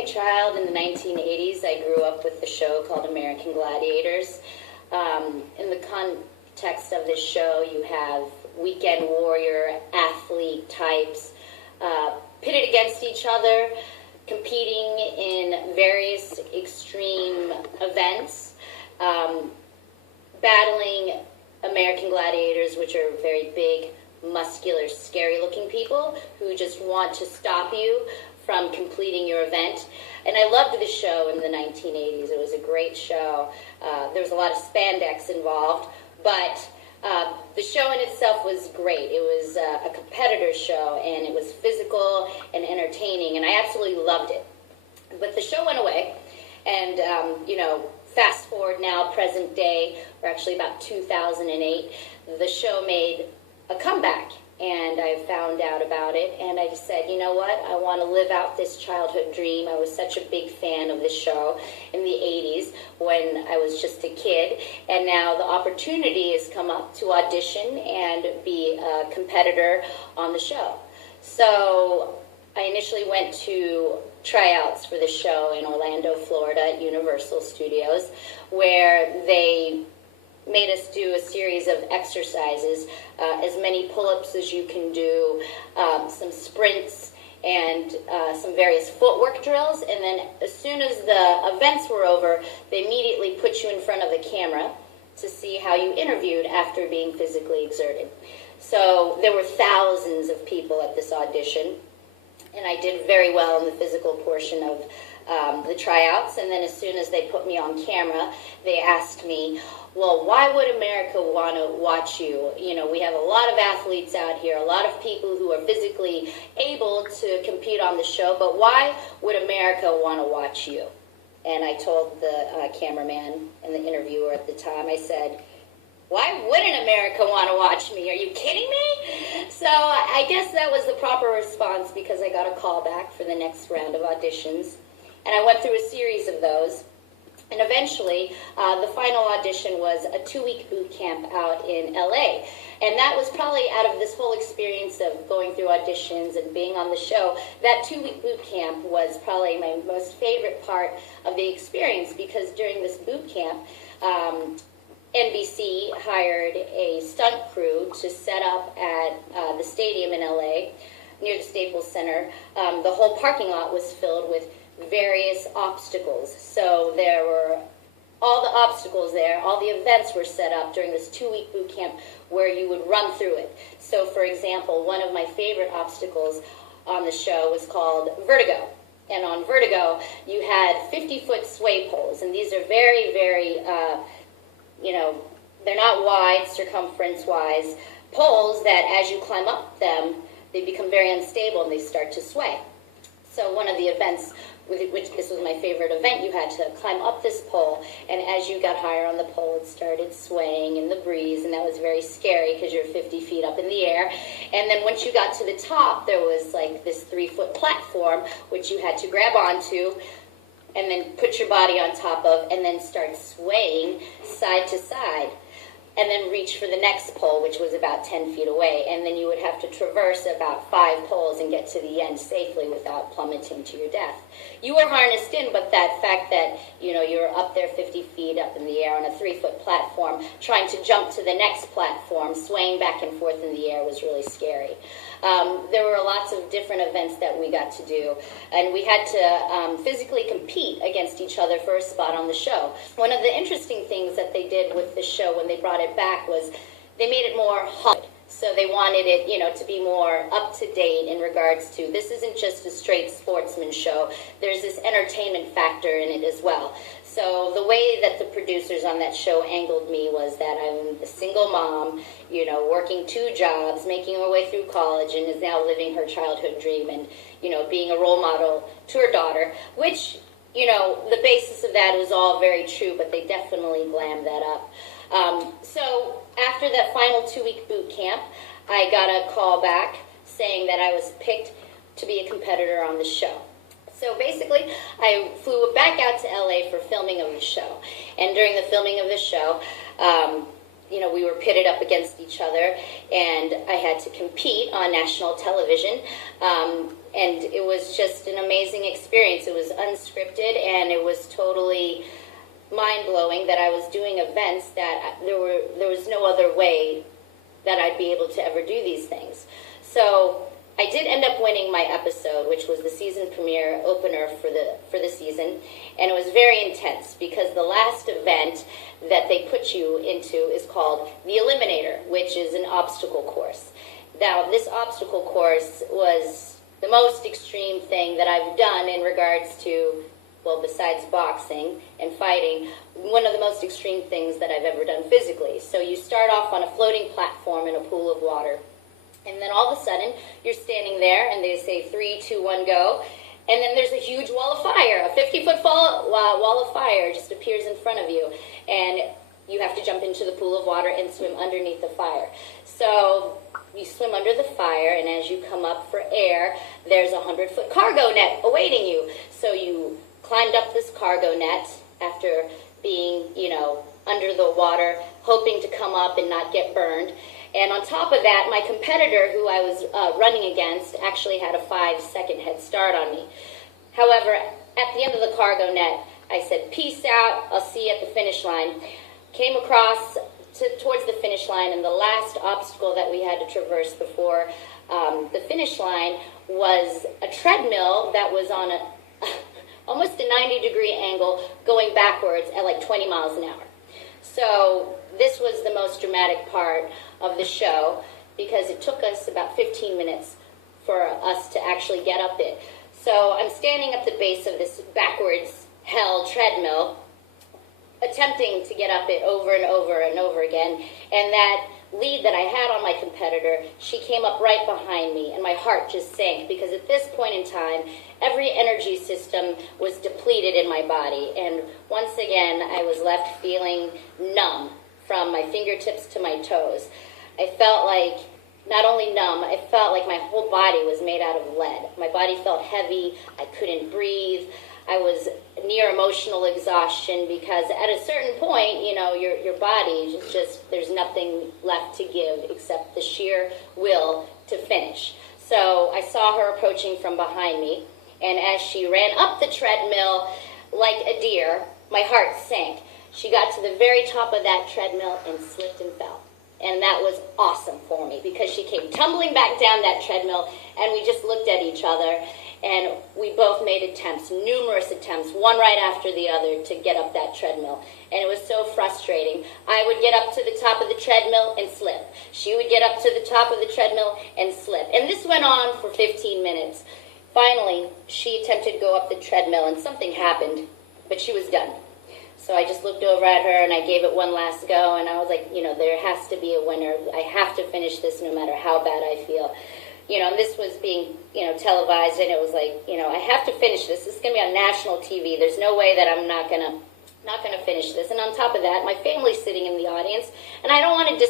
a child in the 1980s, I grew up with the show called American Gladiators. In the context of this show, you have weekend warrior, athlete types pitted against each other, competing in various extreme events, battling American gladiators, which are very big, muscular, scary-looking people who just want to stop you from completing your event. And I loved the show in the 1980s. It was a great show. There was a lot of spandex involved, but the show in itself was great. It was a competitor show, and it was physical and entertaining, and I absolutely loved it. But the show went away, and, fast forward now, present day, or actually about 2008, the show made a comeback, and I found out about it, and I just said, you know what, I want to live out this childhood dream. I was such a big fan of this show in the 80s when I was just a kid, and now the opportunity has come up to audition and be a competitor on the show. So I initially went to tryouts for the show in Orlando, Florida at Universal Studios, where they made us do a series of exercises, as many pull-ups as you can do, some sprints, and some various footwork drills. And then as soon as the events were over, they immediately put you in front of the camera to see how you interviewed after being physically exerted. So there were thousands of people at this audition, and I did very well in the physical portion of the tryouts. And then as soon as they put me on camera, they asked me, well, why would America want to watch you? You know, we have a lot of athletes out here, a lot of people who are physically able to compete on the show, but why would America want to watch you? And I told the cameraman and the interviewer at the time, I said, why wouldn't America want to watch me? Are you kidding me? So I guess that was the proper response, because I got a call back for the next round of auditions. And I went through a series of those. And eventually, the final audition was a 2-week boot camp out in LA. And that was probably, out of this whole experience of going through auditions and being on the show, that 2-week boot camp was probably my most favorite part of the experience, because during this boot camp, NBC hired a stunt crew to set up at the stadium in LA, near the Staples Center. The whole parking lot was filled with various obstacles. So there were all the obstacles there, all the events were set up during this 2-week boot camp where you would run through it. So for example, one of my favorite obstacles on the show was called Vertigo. And on Vertigo, you had 50-foot sway poles, and these are very, very, they're not wide, circumference-wise poles that as you climb up them, they become very unstable and they start to sway. So one of the events, which this was my favorite event, you had to climb up this pole, and as you got higher on the pole, it started swaying in the breeze, and that was very scary because you're 50 feet up in the air. And then once you got to the top, there was like this 3-foot platform, which you had to grab onto, and then put your body on top of, and then start swaying side to side. And then reach for the next pole, which was about 10 feet away. And then you would have to traverse about 5 poles and get to the end safely without plummeting to your death. You were harnessed in, but that fact that, you're up there 50 feet up in the air on a 3-foot platform, trying to jump to the next platform, swaying back and forth in the air was really scary. There were lots of different events that we got to do, and we had to physically compete against each other for a spot on the show. One of the interesting things that they did with the show when they brought it back was they made it more Hollywood. So they wanted it, to be more up-to-date in regards to, this isn't just a straight sportsman show. There's this entertainment factor in it as well. So the way that the producers on that show angled me was that I'm a single mom, working 2 jobs, making her way through college, and is now living her childhood dream and, being a role model to her daughter, which, the basis of that was all very true, but they definitely glammed that up. So after that final 2-week boot camp, I got a call back saying that I was picked to be a competitor on the show. So basically, I flew back out to LA for filming of the show. And during the filming of the show, we were pitted up against each other, and I had to compete on national television And it was just an amazing experience. It was unscripted, and it was totally mind-blowing that I was doing events that there was no other way that I'd be able to ever do these things. So I did end up winning my episode, which was the season premiere opener for the season, and it was very intense because the last event that they put you into is called the Eliminator, which is an obstacle course. Now, this obstacle course was the most extreme thing that I've done in regards to, well, besides boxing and fighting, one of the most extreme things that I've ever done physically. So you start off on a floating platform in a pool of water, and then all of a sudden, you're standing there, and they say 3, 2, 1, go, and then there's a huge wall of fire, a 50-foot wall of fire just appears in front of you, and you have to jump into the pool of water and swim underneath the fire. So you swim under the fire, and as you come up for air, there's a 100-foot cargo net awaiting you. So you climbed up this cargo net after being, under the water, hoping to come up and not get burned. And on top of that, my competitor, who I was running against, actually had a 5-second head start on me. However, at the end of the cargo net, I said, peace out, I'll see you at the finish line. Came across towards the finish line, and the last obstacle that we had to traverse before the finish line was a treadmill that was on almost a 90-degree angle going backwards at like 20 miles an hour. So this was the most dramatic part of the show because it took us about 15 minutes for us to actually get up it. So I'm standing at the base of this backwards hell treadmill, attempting to get up it over and over and over again, and that lead that I had on my competitor, she came up right behind me, and my heart just sank, because at this point in time, every energy system was depleted in my body, and once again, I was left feeling numb from my fingertips to my toes. I felt like, not only numb, I felt like my whole body was made out of lead. My body felt heavy, I couldn't breathe, I was near emotional exhaustion, because at a certain point, your body just, there's nothing left to give except the sheer will to finish. So I saw her approaching from behind me, and as she ran up the treadmill like a deer, my heart sank. She got to the very top of that treadmill and slipped and fell. And that was awesome for me, because she came tumbling back down that treadmill, and we just looked at each other, and we both made attempts, numerous attempts, one right after the other, to get up that treadmill. And it was so frustrating. I would get up to the top of the treadmill and slip. She would get up to the top of the treadmill and slip. And this went on for 15 minutes. Finally, she attempted to go up the treadmill, and something happened, but she was done. So I just looked over at her, and I gave it one last go, and I was like, there has to be a winner. I have to finish this no matter how bad I feel. And this was being, televised, and it was like, I have to finish this. This is going to be on national TV. There's no way that I'm not going to finish this. And on top of that, my family's sitting in the audience, and I don't want to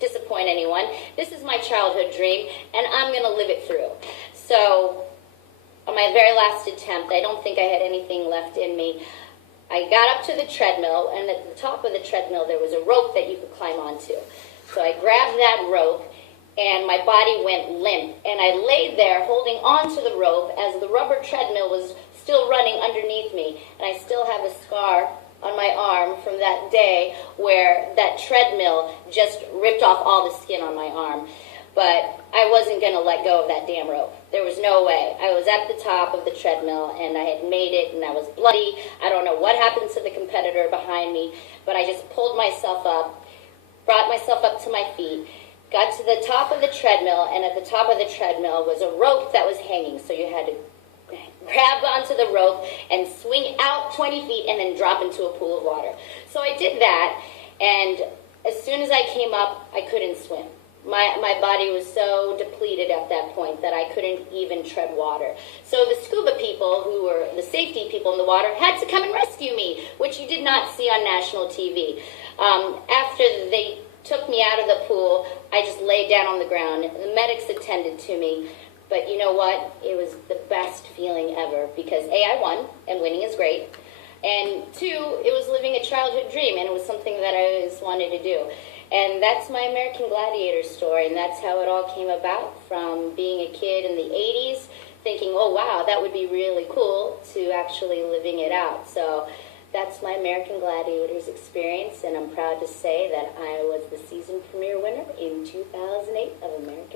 disappoint anyone. This is my childhood dream, and I'm going to live it through. So on my very last attempt, I don't think I had anything left in me. I got up to the treadmill, and at the top of the treadmill, there was a rope that you could climb onto. So I grabbed that rope, and my body went limp, and I laid there holding onto the rope as the rubber treadmill was still running underneath me, and I still have a scar on my arm from that day where that treadmill just ripped off all the skin on my arm. But I wasn't going to let go of that damn rope. There was no way. I was at the top of the treadmill, and I had made it, and I was bloody. I don't know what happened to the competitor behind me, but I just pulled myself up, brought myself up to my feet, got to the top of the treadmill, and at the top of the treadmill was a rope that was hanging, so you had to grab onto the rope and swing out 20 feet and then drop into a pool of water. So I did that, and as soon as I came up, I couldn't swim. My body was so depleted at that point that I couldn't even tread water. So the scuba people, who were the safety people in the water, had to come and rescue me, which you did not see on national TV. After they took me out of the pool, I just laid down on the ground. The medics attended to me. But you know what? It was the best feeling ever, because A, I won, and winning is great. And two, it was living a childhood dream, and it was something that I always wanted to do. And that's my American Gladiator story, and that's how it all came about, from being a kid in the 80s thinking, oh wow, that would be really cool, to actually living it out. So that's my American Gladiators experience, and I'm proud to say that I was the season premiere winner in 2008 of American